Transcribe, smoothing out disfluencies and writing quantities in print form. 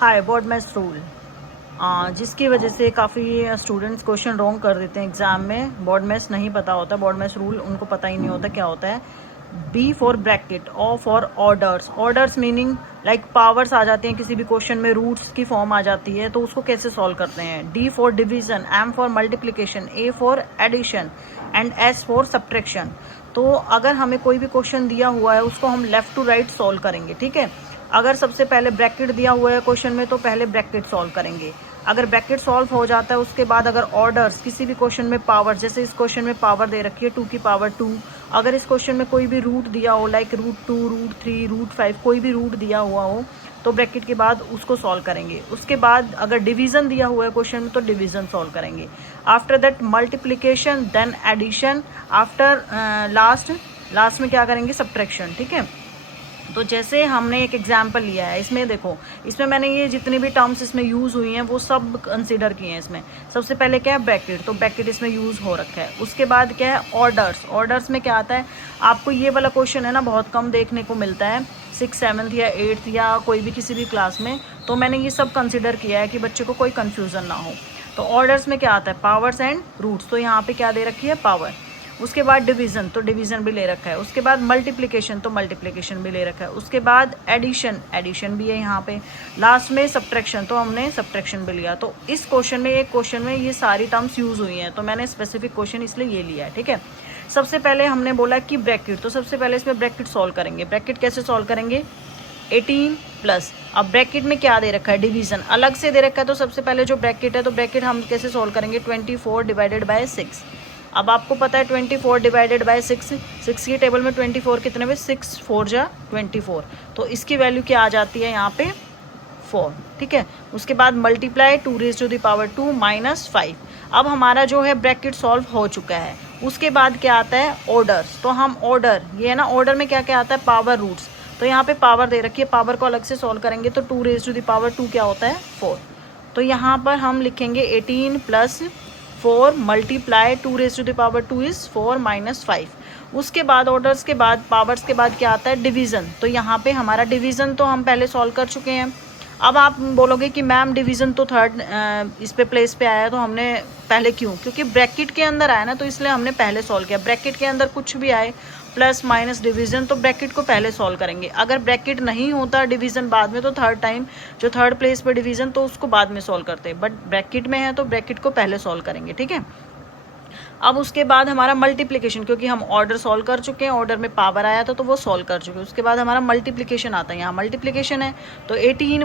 हाय board maths rule, जिसकी वजह से काफ़ी स्टूडेंट्स क्वेश्चन रॉन्ग कर देते हैं एग्जाम में। बोर्ड मैथ्स नहीं पता होता, बोर्ड मैथ्स रूल उनको पता ही नहीं होता क्या होता है। B for bracket, O for orders. Orders meaning like powers आ जाती हैं किसी भी क्वेश्चन में, रूट्स की फॉर्म आ जाती है, तो उसको कैसे सॉल्व करते हैं। D for division, M for multiplication, A for addition and S for subtraction. तो अगर हमें कोई भी क्वेश्चन दिया हुआ है उसको हम लेफ्ट टू राइट सॉल्व करेंगे, ठीक है। अगर सबसे पहले ब्रैकेट दिया हुआ है क्वेश्चन में तो पहले ब्रैकेट सॉल्व करेंगे। अगर ब्रैकेट सॉल्व हो जाता है उसके बाद अगर ऑर्डर्स किसी भी क्वेश्चन में पावर, जैसे इस क्वेश्चन में पावर दे रखी है 2 की पावर 2, अगर इस क्वेश्चन में कोई भी रूट दिया हो लाइक √2, √3, √5, कोई भी रूट दिया हुआ हो तो ब्रैकेट के बाद उसको सॉल्व करेंगे। उसके बाद अगर डिवीजन दिया हुआ है क्वेश्चन में तो डिवीजन सॉल्व करेंगे। After that multiplication, then addition, after last में क्या करेंगे, सब्ट्रैक्शन, ठीक है। तो जैसे हमने एक एग्जाम्पल लिया है, इसमें देखो, इसमें मैंने ये जितनी भी टर्म्स इसमें यूज़ हुई हैं वो सब कंसीडर किए हैं इसमें। सबसे पहले क्या है, ब्रैकेट, तो ब्रैकेट इसमें यूज़ हो रखा है। उसके बाद क्या है, ऑर्डर्स। ऑर्डर्स में क्या आता है, आपको ये वाला क्वेश्चन है ना बहुत कम देखने को मिलता है 6th 7th या 8th या कोई भी किसी भी क्लास में, तो मैंने ये सब कंसिडर किया है कि बच्चे को कोई कन्फ्यूज़न ना हो। तो ऑर्डर्स में क्या आता है, पावर्स एंड रूट्स, तो यहाँ पे क्या दे रखी है, पावर। उसके बाद डिवीज़न, तो डिवीज़न भी ले रखा है। उसके बाद मल्टीप्लिकेशन, तो मल्टीप्लिकेशन भी ले रखा है। उसके बाद एडिशन, एडिशन भी है यहाँ पे। लास्ट में सब्ट्रैक्शन, तो हमने सब्ट्रैक्शन भी लिया। तो इस क्वेश्चन में, एक क्वेश्चन में ये सारी टर्म्स यूज़ हुई हैं, तो मैंने स्पेसिफिक क्वेश्चन इसलिए ये लिया है, ठीक है। सबसे पहले हमने बोला कि ब्रैकेट, तो सबसे पहले इसमें ब्रैकेट सॉल्व करेंगे। ब्रैकेट कैसे सॉल्व करेंगे, 18 प्लस, अब ब्रैकेट में क्या दे रखा है, डिवीज़न अलग से दे रखा है। तो सबसे पहले जो ब्रैकेट है, तो ब्रैकेट हम कैसे सॉल्व करेंगे, 24 डिवाइडेड बाय 6। अब आपको पता है 24 डिवाइडेड बाय 6, 6 की टेबल में 24 कितने में, 6 4 जा 24, तो इसकी वैल्यू क्या आ जाती है यहाँ पे 4, ठीक है। उसके बाद मल्टीप्लाई 2⁻² माइनस 5। अब हमारा जो है ब्रैकेट सॉल्व हो चुका है। उसके बाद क्या आता है, ऑर्डर्स, तो हम ऑर्डर, ये है ना, ऑर्डर में क्या क्या आता है, पावर, रूट्स, तो यहाँ पे पावर दे रखी है, पावर को अलग से सॉल्व करेंगे तो 2⁻² क्या होता है, 4। तो यहाँ पर हम लिखेंगे 18 प्लस 4 मल्टीप्लाई 2⁻² इज 4 माइनस 5। उसके बाद ऑर्डर्स के बाद, पावर्स के बाद क्या आता है, डिवीज़न, तो यहाँ पे हमारा डिवीज़न तो हम पहले सॉल्व कर चुके हैं। अब आप बोलोगे कि मैम डिवीज़न तो थर्ड इस पे प्लेस पे आया, तो हमने पहले क्यों, क्योंकि ब्रैकेट के अंदर आया ना, तो इसलिए हमने पहले सॉल्व किया। ब्रैकेट के अंदर कुछ भी आए, प्लस माइनस डिवीज़न, तो ब्रैकेट को पहले सॉल्व करेंगे। अगर ब्रैकेट नहीं होता, डिवीज़न बाद में, तो थर्ड टाइम जो थर्ड प्लेस पे डिवीज़न, तो उसको बाद में सॉल्व करते हैं। बट ब्रैकेट में है तो ब्रैकेट को पहले सॉल्व करेंगे, ठीक है। अब उसके बाद हमारा मल्टीप्लिकेशन, क्योंकि हम ऑर्डर सॉल्व कर चुके हैं, ऑर्डर में पावर आया था तो वो सॉल्व कर चुके हैं। उसके बाद हमारा मल्टीप्लिकेशन आता है, यहाँ मल्टीप्लिकेशन है तो 18